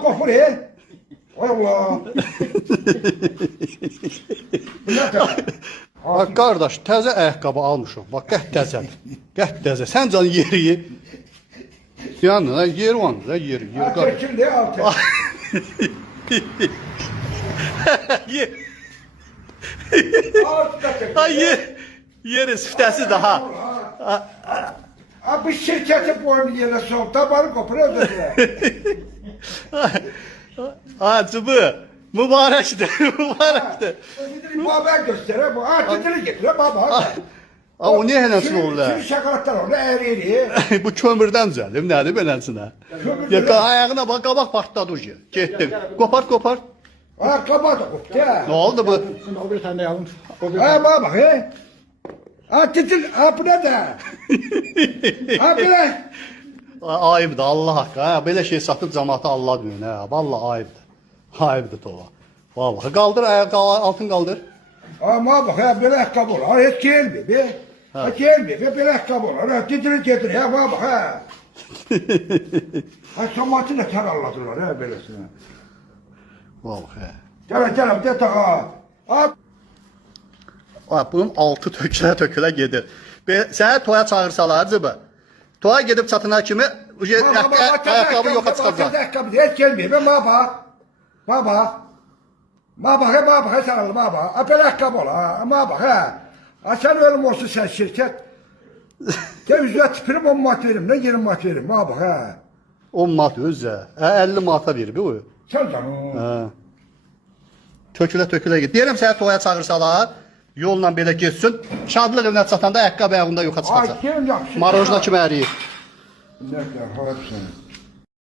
Kopur Ay Allah. Bu ne kadar? Bax qardaş, təzə ayaqqabı almışam. Bax qət təzədir. Qət təzə. Sən can yeri. Yəni, yer var, yer. Çekildi altı. Yer. Altı da çekildi. Ay yerin siftəsi daha. Bu şirketi boynu yerine soğuk. Tabanı kopur ödediler. Acıbı. Mübarəkdir, mübarəkdir. Baba göstere bu. Titili getire baba. O niyə eləsin olur? Şimdi şakalatlar orada eğri. Bu kömürdən düzəldim, nədir beləsinə? Ya ayağına bax, qabaq partladı ucu. Getdi. Kopar. Ayakkabı da koptu ya. Nə oldu bu? O bir tane de alın. Baba titil. Bu ne de? Bu ne? Ayıbdır, Allah haqqı. Belə şey satıb cəmaata Allah deyir. Vallahi ayıbdır. Ayıbdır tova. Vallahi qaldır, altın qaldır. Ama bak ya böyle ayakkabı olur. Hiç gelmiyor be. Gelmiyor be böyle ayakkabı olur. Titili getir ya baba ha. Samatı da karalladılar ha böylesine. Vallahi. Gel bir de taka. Bunun altı tökülə gedir. Səni toya çağırsalar cıbı. Toya gedib çatına kimi ayaqqabı yoxa çıxacaq. Ayakkabı hiç gelmiyor be baba. Baba sen al baba. Böyle ayakkabı ol ha. Baba sen ölüm olsun sen şirket. Gel yüzüne tipini 10 mat verim. Ne 20 mat verim baba ha. 10 mat özə. 50 mata verir bu. Sen canım. Tökülə get. Deyirəm səni toya çağırsalar, yolla belə getsin. Şadlıq evinə çatanda ayaqqabı ayağında yoxa çıxacaq. Kim yapsın? Marojna kimi əriyir. Ne kadar hepsini.